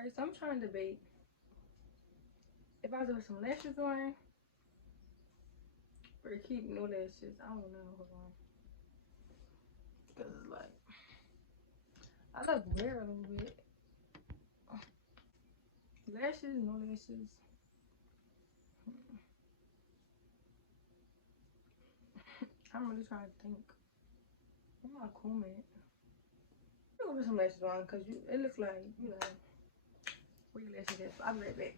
Alright, so I'm trying to debate if I do some lashes on or keep no lashes. I don't know. Hold on. Because it's like, I look weird a little bit. Lashes, no lashes. I'm really trying to think. I'm not cool, man. I'm gonna put some lashes on because it looks like, where your lashes at. So I'll be right back.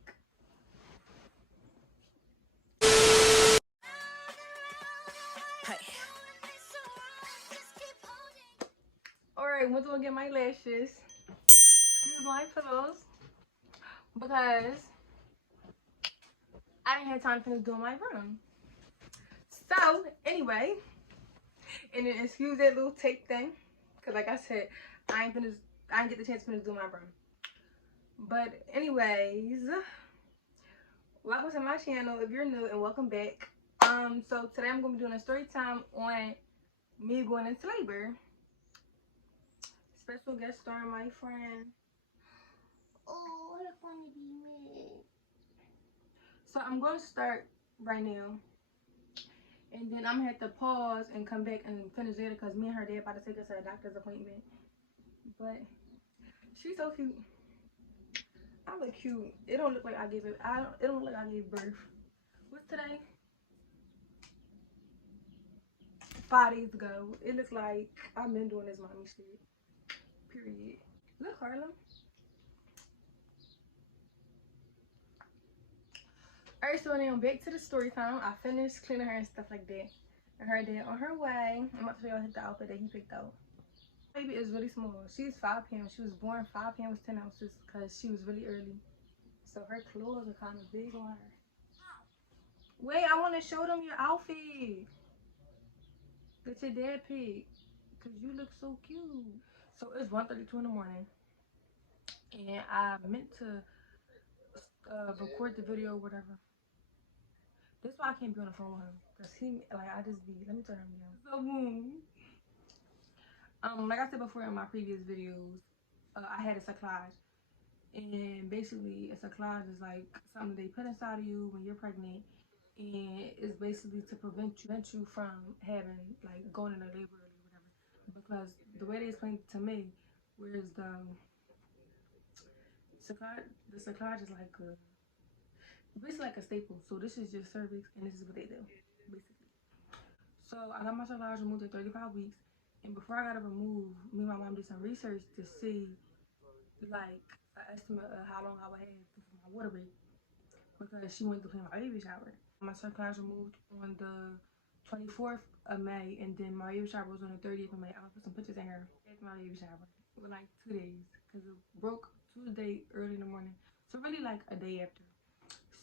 Alright, went to get my lashes. Excuse my pillows. Because I didn't have time to finish doing my room. So, anyway, and then excuse that little tape thing. Because like I said, I didn't get the chance to finish doing my room. But anyways, welcome to my channel if you're new and welcome back. So today I'm going to be doing a story time on me going into labor. Special guest star, my friend. Oh, I want to be mad. So I'm going to start right now. And then I'm going to have to pause and come back and finish later because me and her dad about to take us to a doctor's appointment. But she's so cute. I look cute. It don't look like I gave it. It don't look like I gave birth. What's today? 5 days ago. It looks like I've been doing this mommy shit. Period. Look, Harlem. Alright, so now back to the story time. I finished cleaning her and stuff like that. And her dad on her way. I'm about to show y'all the outfit that he picked out. Baby is really small. She's 5 pounds. She was born 5 pounds 10 ounces because she was really early. So her clothes are kind of big on her. Wait, I want to show them your outfit that your dad picked. Because you look so cute. So it's 1:32 in the morning. And I meant to record the video or whatever. That's why I can't be on the phone with him. Because I just be, let me turn him down. So boom. Like I said before in my previous videos, I had a cyclage. And basically a cyclage is like something they put inside of you when you're pregnant. And it's basically to prevent you from having, like, going into labor or whatever. Because the way they explained it to me, whereas the cyclage is like basically like a staple. So this is your cervix, and this is what they do, basically. So I got my cyclage removed at 35 weeks, and before I got it removed, me and my mom did some research to see, like, an estimate of how long I would have for my water break, because she went to plan my baby shower. My cyclage removed on the 24th of May, and then my baby shower was on the 30th of May. I'm gonna put some pictures in here after my baby shower. It was like 2 days, because it broke Tuesday early in the morning. So really like a day after.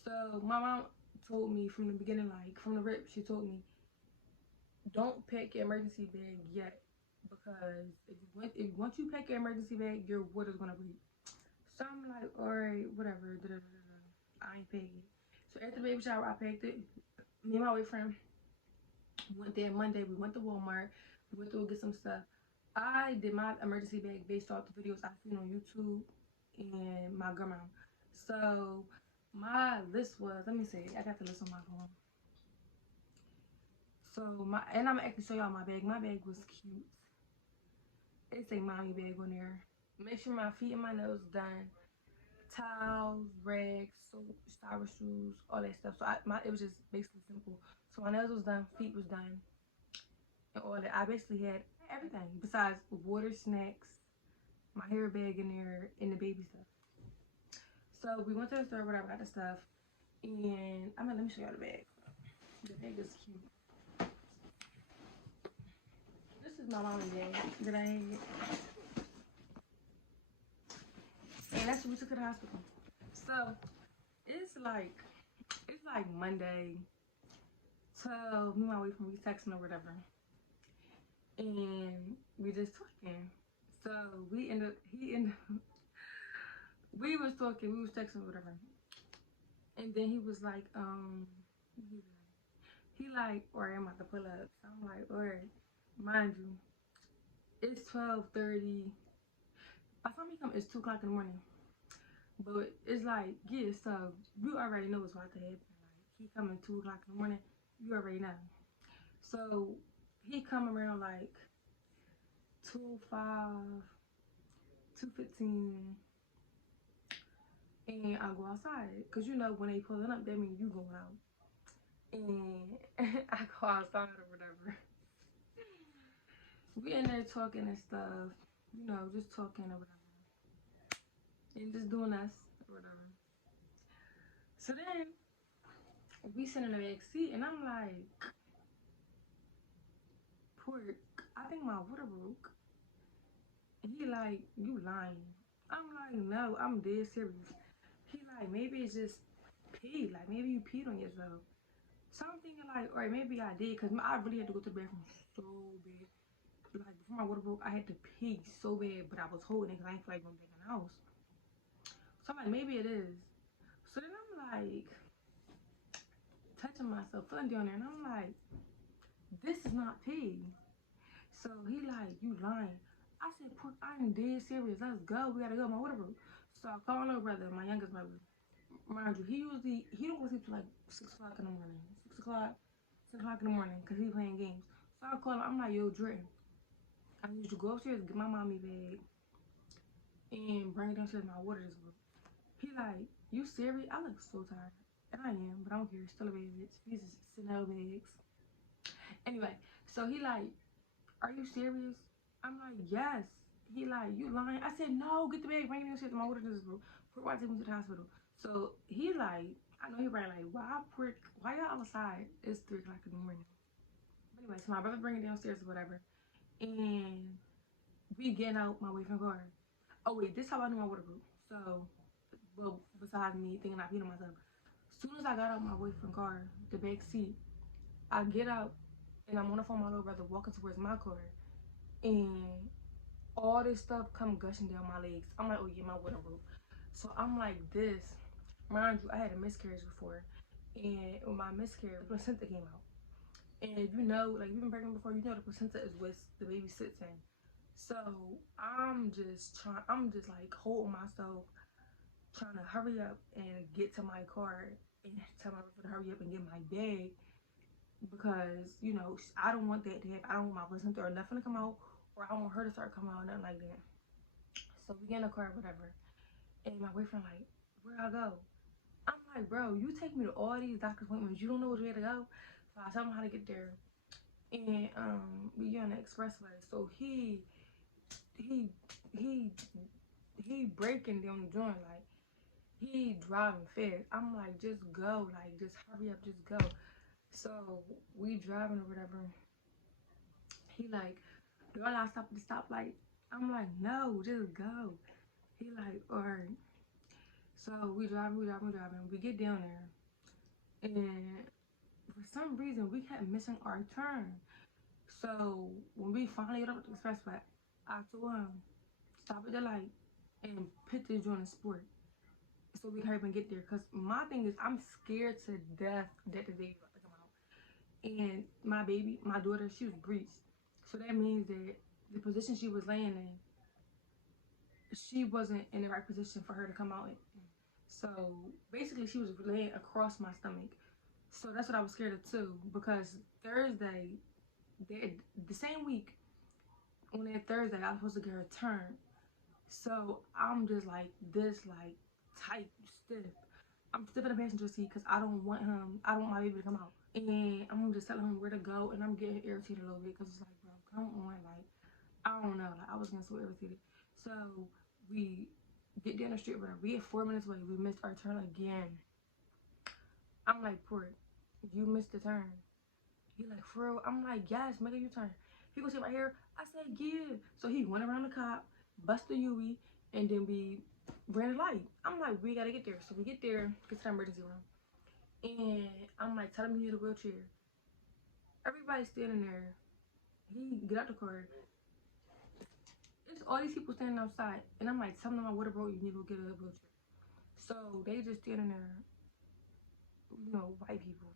So my mom told me from the beginning, like from the rip, she told me, don't pack your emergency bag yet, because once you pack your emergency bag, your water's gonna break. So I'm like, alright, whatever, I ain't packing. So after the baby shower, I packed it. Me and my boyfriend went there Monday. We went to Walmart. We went to go get some stuff. I did my emergency bag based off the videos I've seen on YouTube and my grandma. So my list was, let me see, I got the list on my phone. So and I'm gonna actually show y'all my bag. My bag was cute. It's a mommy bag on there. Make sure my feet and my nails done. Towels, rags, soap, shower shoes, all that stuff. So it was just basically simple. So my nails was done, feet was done, and all that. I basically had everything besides water, snacks, my hair bag in there, and the baby stuff. So we went to the store, whatever, got the stuff, and let me show y'all the bag. The bag is cute. This is my mommy bag that I had. And that's what we took to the hospital. So it's like Monday. So me and my boyfriend, we texting or whatever, and we just talking. So we was talking, we was texting or whatever, and then he was like, he like, alright, I'm about to pull up. So I'm like, alright, mind you, it's 12:30. By the time he come, it's 2 o'clock in the morning. But it's like, yeah, so you already know what's about to happen. Like, he coming 2 o'clock in the morning, you already know. So he come around like 2:05, 2:15, and I go outside. Cause you know when they pulling up, that means you going out. And I go outside or whatever. We in there talking and stuff, you know, just talking or whatever. And just doing us or whatever. So then we sit in the back seat and I'm like, pork, I think my water broke. And he like, you lying. I'm like, no, I'm dead serious. He like, maybe it's just pee. Like, maybe you peed on yourself. So I'm thinking like, all right, maybe I did. Because I really had to go to the bathroom so bad. Like, before my water broke, I had to pee so bad. But I was holding it because I ain't feel like going back in the house. So I'm like, maybe it is. So then I'm like, touching myself, feeling down there. And I'm like, this is not pee. So he like, you lying. I said, pork, I'm dead serious. Let's go. We gotta go. My water broke. So I call my little brother, my youngest brother. Mind you, he don't go to sleep till like 6 o'clock in the morning. 6 o'clock, 6 o'clock in the morning, cause he playing games. So I call him. I'm like, yo, Dre, I need you to go upstairs, get my mommy bag, and bring it downstairs. My water just broke. He like, you serious? I look so tired, and I am, but I don't care. Still a bad bitch. He's just sitting out bags. Anyway, so he like, are you serious? I'm like, yes. He like, you lying? I said, no, get the bag, bring it downstairs. My water just broke. Why take me to the hospital? So he like, I know he probably like, why y'all outside? It's 3 o'clock in the morning. But anyway, so my brother bring it downstairs or whatever. And we getting out my boyfriend's car. Oh wait, this is how I knew my water broke. So, well, besides me thinking I peed on myself. As soon as I got out my boyfriend's car, the back seat, I get out and I'm on the phone with my little brother walking towards my car. And all this stuff come gushing down my legs. I'm like, oh yeah, my water broke. So I'm like this. Mind you, I had a miscarriage before. And with my miscarriage, the placenta came out. And if you know, like you've been pregnant before, you know the placenta is what the baby sits in. So I'm just like holding myself, trying to hurry up and get to my car and tell my brother to hurry up and get my bag because, you know, I don't want that to happen. I don't want my placenta or nothing to come out, or I don't want her to start coming out, nothing like that. So we get in the car, whatever. And my boyfriend like, where I go? I'm like, bro, you take me to all these doctor's appointments. You don't know which way to go. So I tell him how to get there. And we get on the expressway. So he he breaking down the joint like he driving fast. I'm like, just go, like just hurry up, just go. So we driving or whatever. He like, do I gotta stop at the stoplight? I'm like, no, just go. He like, alright. So we driving. We get down there, and for some reason we kept missing our turn. So when we finally got up at the expressway, I told him stop at the light and put the joint in sport so we can hurry up and get there. Cause my thing is I'm scared to death that the baby about to come out. And my daughter, she was breached. So that means that the position she was laying in, she wasn't in the right position for her to come out in. So basically she was laying across my stomach. So that's what I was scared of too. Because Thursday, the same week, on that Thursday, I was supposed to get her turn. So I'm just like this, like tight, stiff. I'm stiff in the passenger seat because I don't want my baby to come out. And I'm just telling him where to go, and I'm getting irritated a little bit because it's like, bro, come on, like, I don't know, like, I was getting so irritated. So we get down the street, where we at 4 minutes away, we missed our turn again. I'm like, Port, you missed the turn. He like, for real? I'm like, yes, make a U-turn. He go sit right here. I said, yeah. So he went around the cop, bust the UE, and then we ran the light. I'm like, we gotta get there. So we get there, get to the emergency room. And I'm like, tell him he need a wheelchair. Everybody's standing there. He get out the car. It's all these people standing outside. And I'm like, tell them my water broke, you need to get a wheelchair. So they just standing there, you know, white people.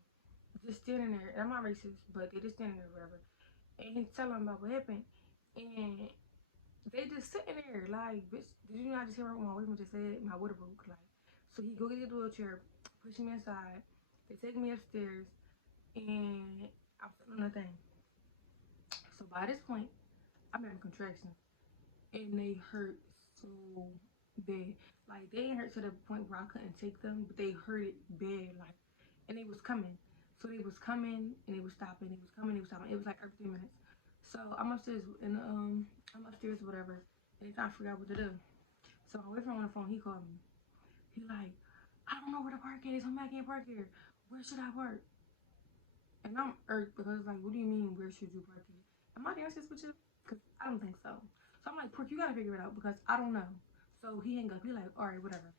Just standing there. And I'm not racist, but they just standing there, whatever. And he's telling them about what happened. And they just sitting there like, bitch, did you not just hear what my boyfriend just said? My water broke. Like, so he go get the wheelchair, push me inside. They take me upstairs, and I'm sitting on the thing. So by this point, I'm having contractions, and they hurt so bad. Like they ain't hurt to the point where I couldn't take them, but they hurt it bad. Like, and they was coming. So they was coming and they was stopping. They was coming. They was stopping. It was like every 3 minutes. So I'm upstairs and I'm upstairs or whatever, and they trying to figure out what to do. So my boyfriend on the phone, he called me. He like, I don't know where to park at. So I can't park here. Where should I park? And I'm irked because like, what do you mean? Where should you park here? Am I being honest with you? Cause I don't think so. So I'm like, Pork, you gotta figure it out because I don't know. So he hang up. He like, all right, whatever.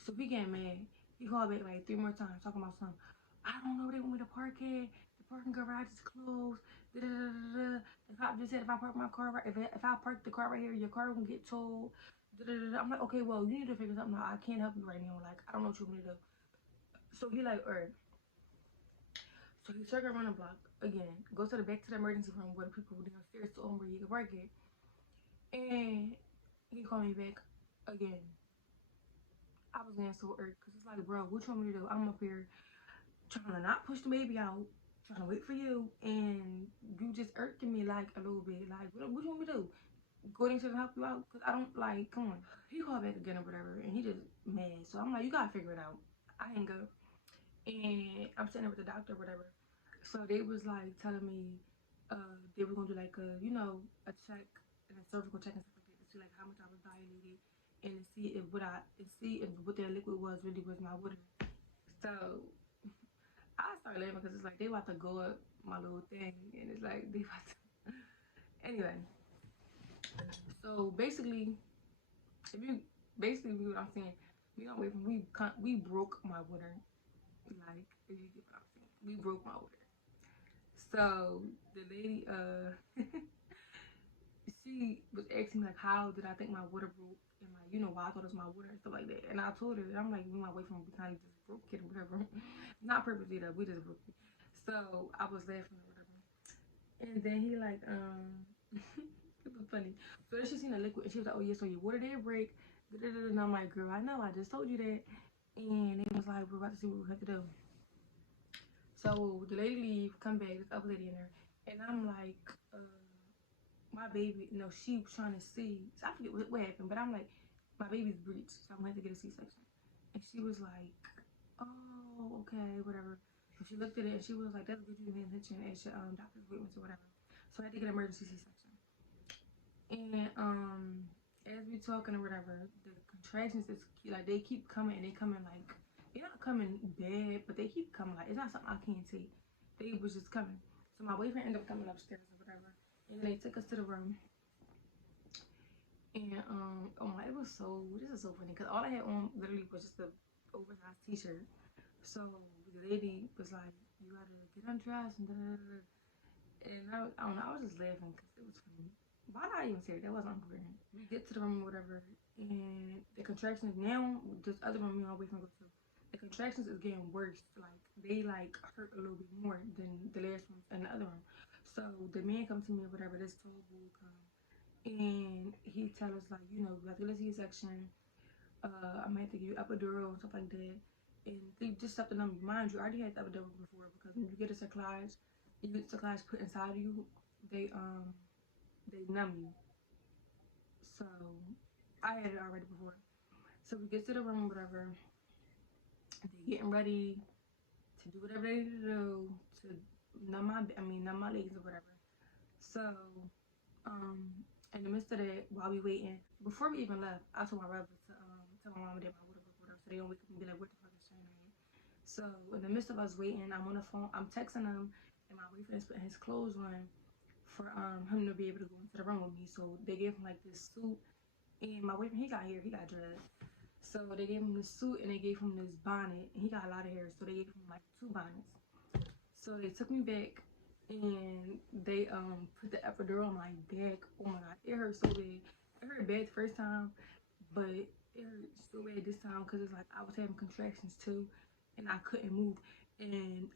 So he getting mad. He called back like 3 more times talking about something. I don't know where they want me to park at. The parking garage is closed. Da, da, da, da, da. The cop just said if I park my car right, if I park the car right here, your car will get towed. Da, da, da, da. I'm like, okay, well, you need to figure something out. I can't help you right now. Like, I don't know what you want me to do. So he like, alright. So he circle around the block again, goes to the back to the emergency room where the people downstairs told him where you can park it. And he called me back again. I was getting so irked because it's like, bro, what you want me to do? I'm up here trying to not push the baby out, trying to wait for you, and you just irking me like a little bit. Like, what you want me to do? Go in to help you out? Because I don't, like, come on. He called back again or whatever, and he just mad. So I'm like, you gotta figure it out. I hang up, and I'm sitting there with the doctor or whatever. So they was like telling me they were gonna do like a check and a cervical check and stuff like that to see like how much I was dilated and to see if what that liquid was really was my water. So I started laughing because it's like they about to go up my little thing and it's like they about to anyway. So basically, if you basically what I'm saying, we broke my water. Like if you get what I'm saying, we broke my water. So the lady she was asking me like how did I think my water broke and like why I thought it was my water and stuff like that. And I told her I'm like me and my boyfriend we kind of just broke it or whatever, not purposely though. We just broke it. So I was laughing or whatever. And then he like it was funny. So then she seen the liquid and she was like, oh yeah, so your water did break. And I'm like, girl, I know, I just told you that. And it was like we're about to see what we have to do. So the lady leave, come back, this other lady in there, and I'm like, my baby, she was trying to see. So I forget what happened, but I'm like, my baby's breached, so I'm gonna have to get a C-section. And she was like, oh, okay, whatever. So she looked at it and she was like, that's good you paying attention at your doctor's appointments or whatever. So I had to get an emergency C-section. And as we talking or whatever, the contractions is like they keep coming and they coming like they're not coming bad, but they keep coming like it's not something I can't take. They was just coming. So my boyfriend ended up coming upstairs or whatever, and they took us to the room. And oh my, it was so this is so funny because all I had on literally was just a oversized t-shirt. So the lady was like, "You gotta get undressed," and I don't know, I was just laughing because it was funny. Why not even say that? That wasn't unclear. We get to the room or whatever, and the contractions now, this other room me and my boyfriend go to, the contractions is getting worse. Like they like hurt a little bit more than the last one and the other one. So the man comes to me or whatever, this tall bull come, and he tell us like, we have to get a C-section. I might have to give you epidural and stuff like that. And they just something on mind you, I already had the epidural before because when you get a cerclage, you get cerclage put inside of you, they numb you. So I had it already before. So we get to the room, whatever. They getting ready to do whatever they need to do to numb my legs or whatever. So, in the midst of that, while we waiting, before we even left, I told my brother to tell my mom and dad my water broke whatever, so they don't wake up and be like, what the fuck is Shane at? So in the midst of us waiting, I'm on the phone, I'm texting them, and my boyfriend's putting his clothes on for him to be able to go into the room with me. So they gave him like this suit, and my boyfriend he got hair, he got dressed. So they gave him this suit and they gave him this bonnet, and he got a lot of hair, so they gave him like 2 bonnets. So they took me back and they put the epidural on my back. Oh my god, it hurt so bad. It hurt bad the first time, but it hurt so bad this time because it's like I was having contractions too, and I couldn't move. And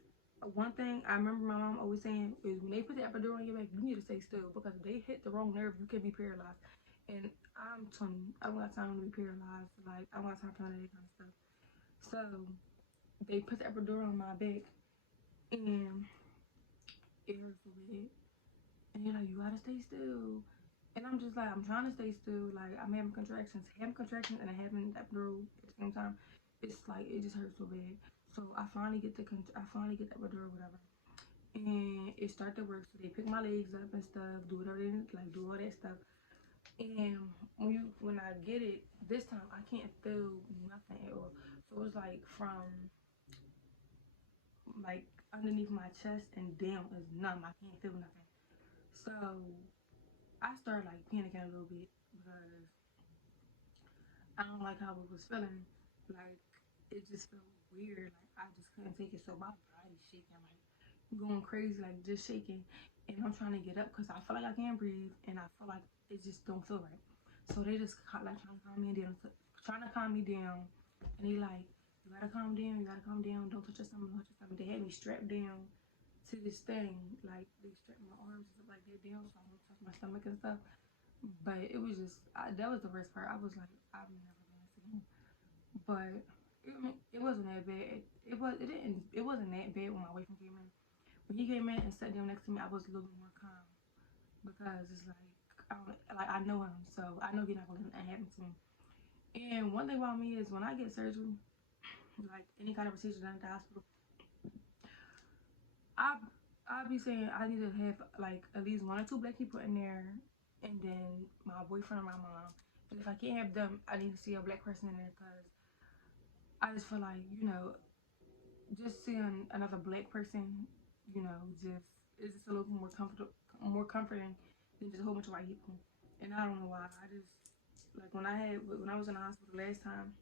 one thing I remember my mom always saying is when they put the epidural on your back, you need to stay still because if they hit the wrong nerve, you can be paralyzed. and I'm 20. I don't got time to be paralyzed. Like, I don't got time for none of that kind of stuff. So they put the epidural on my back, and it hurts so bad. And they're like, you gotta stay still. And I'm just like, I'm trying to stay still. Like, I'm having contractions, and I having the epidural at the same time. It's like, it just hurts so bad. So I finally get the epidural, whatever. And it started to work. So they pick my legs up and stuff, do whatever they like, do all that stuff. And when I get it this time, I can't feel nothing at all. So it's like from like underneath my chest and down is numb. I can't feel nothing. So I started like panicking a little bit because I don't like how it was feeling. Like it just felt weird. Like I just couldn't take it. So my body's shaking, like going crazy, like just shaking. And I'm trying to get up because I feel like I can't breathe, and I feel like it just don't feel right. So they just like trying to calm me down, and they like, you gotta calm down, don't touch your stomach, don't touch your stomach. They had me strapped down to this thing, like they strapped my arms and stuff like that down so I don't touch my stomach and stuff. But it was just that was the worst part. I was like, I've never done this again. But it wasn't that bad. It wasn't that bad when my boyfriend came in. When he came in and sat down next to me, I was a little bit more calm because it's like I know him, so I know he's not gonna let that happen to me. And one thing about me is when I get surgery, like any kind of procedure done at the hospital, I I be saying I need to have like at least 1 or 2 black people in there, and then my boyfriend or my mom. And if I can't have them, I need to see a black person in there because I just feel like just seeing another black person, just is just a little more comforting than just a whole bunch of white people. And I don't know why. I just like when I was in the hospital last time,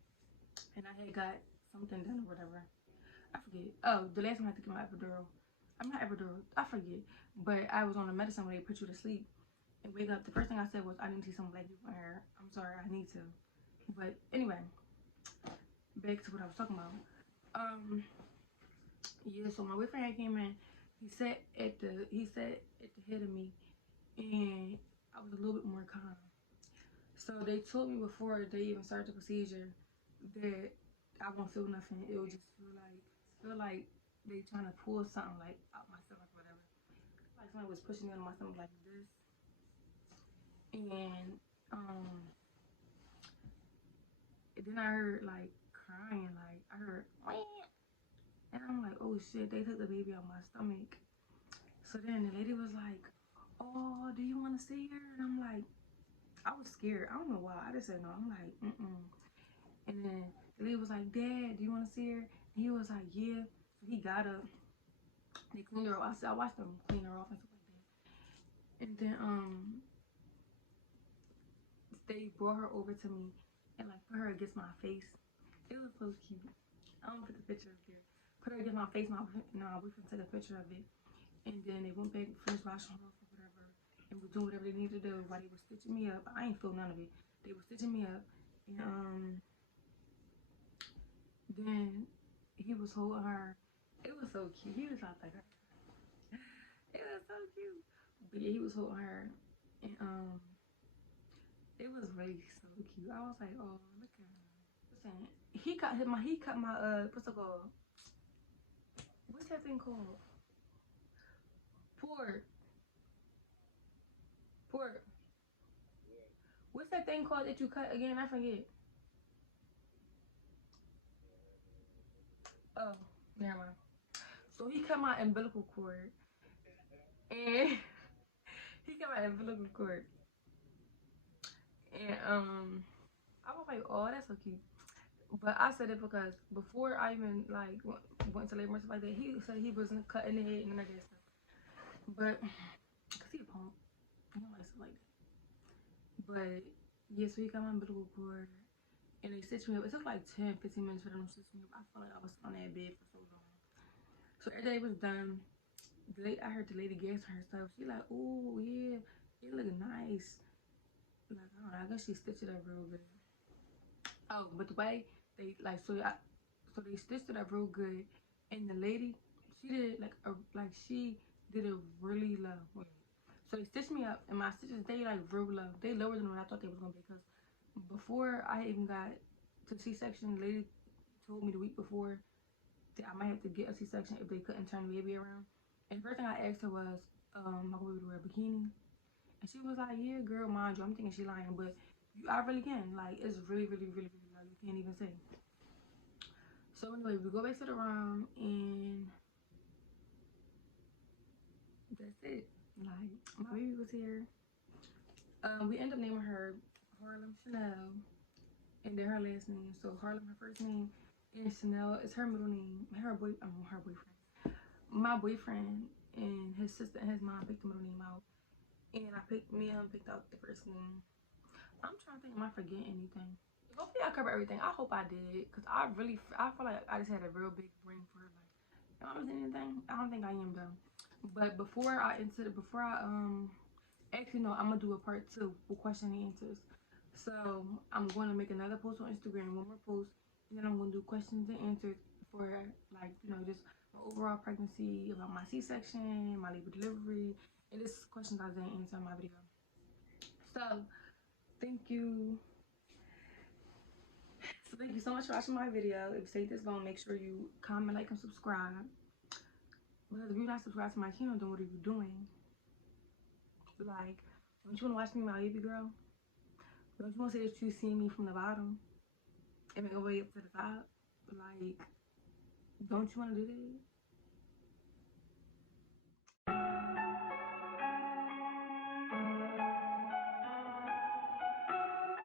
and I had got something done or whatever. I forget. Oh, the last time I had to get my epidural. I'm not epidural. I forget. But I was on the medicine where they put you to sleep and wake up. The first thing I said was, I need to see some black people in here. I'm sorry, I need to. But anyway, back to what I was talking about. Yeah. So my boyfriend came in. He sat at the head of me, and I was a little bit more calm. So they told me before they even started the procedure that I won't feel nothing. It will just feel like they trying to pull something like out my stomach or whatever. Like somebody was pushing me on my stomach like this. And then I heard like crying, like I heard Wah! And I'm like, oh shit, they took the baby out my stomach. So then the lady was like, oh, do you want to see her? And I'm like, I was scared. I don't know why. I just said no. I'm like, mm-mm. And then the lady was like, Dad, do you want to see her? And he was like, yeah. So he got up. They cleaned her off. I watched them clean her off and stuff like that. And then they brought her over to me and like put her against my face. It was so cute. I don't put the picture up there. Put her against my face. My boyfriend took a picture of it. And then they went back, finished washing her off or whatever, and was doing whatever they needed to do while they were stitching me up. I ain't feel none of it. They were stitching me up, and then he was holding her. It was so cute. He was out like her. It was so cute. But yeah, he was holding her, and it was really so cute. I was like, oh, look at her. Listen, he cut my what's it called? What's that thing called? Port. Port. What's that thing called that you cut again? I forget. Oh, never mind. So he cut my umbilical cord, and he cut my umbilical cord, and I was like, oh, that's so cute. But I said it because before I even like went to labor and stuff like that, he said he wasn't cutting it and none of that stuff. But cause he a punk, he don't like stuff like that. But yeah, so he cut my umbilical cord, and they stitched me up. It took like 10, 15 minutes for them to stitch me up. I felt like I was on that bed for so long. So every day was done. I heard the lady gas her stuff. She like, oh yeah, it look nice. Like I don't know, I guess she stitched it up real good. Oh, but the way they like, so they stitched it up real good, and the lady, she did it like she did it really low. So they stitched me up, and my stitches, they like real low. They lower than what I thought they was gonna be, because before I even got to C-section, the lady told me the week before that I might have to get a C-section if they couldn't turn the baby around. And the first thing I asked her was, am I gonna be able to wear a bikini? And she was like, yeah, girl, mind you, I'm thinking she lying, but I really can. Like, it's really, really, really, really low. You can't even see. So anyway, we go back to the room, and that's it. Like, my baby was here. We end up naming her Harlem Chanel, and then her last name. So Harlem, her first name, and Chanel is her middle name. Her boyfriend. My boyfriend and his sister and his mom picked the middle name out, and me and him picked out the first name. I'm trying to think, am I forgetting anything? Hopefully I covered everything. I hope I did, cause I feel like I just had a real big brain for her. Like, am I missing anything? I don't think I am though. But before I actually no, I'm gonna do a part 2 with question and answers. So I'm going to make another post on Instagram, one more post, and then I'm gonna do questions and answers for, like, just my overall pregnancy, about my C-section, my labor delivery, and this questions I didn't answer in my video. So thank you. So thank you so much for watching my video. If you stayed this long, make sure you comment, like, and subscribe. Because if you're not subscribed to my channel, then what are you doing? Like, don't you want to watch me, my baby girl? Don't you want to say that you see me from the bottom and make a way up to the top? Like, don't you want to do that?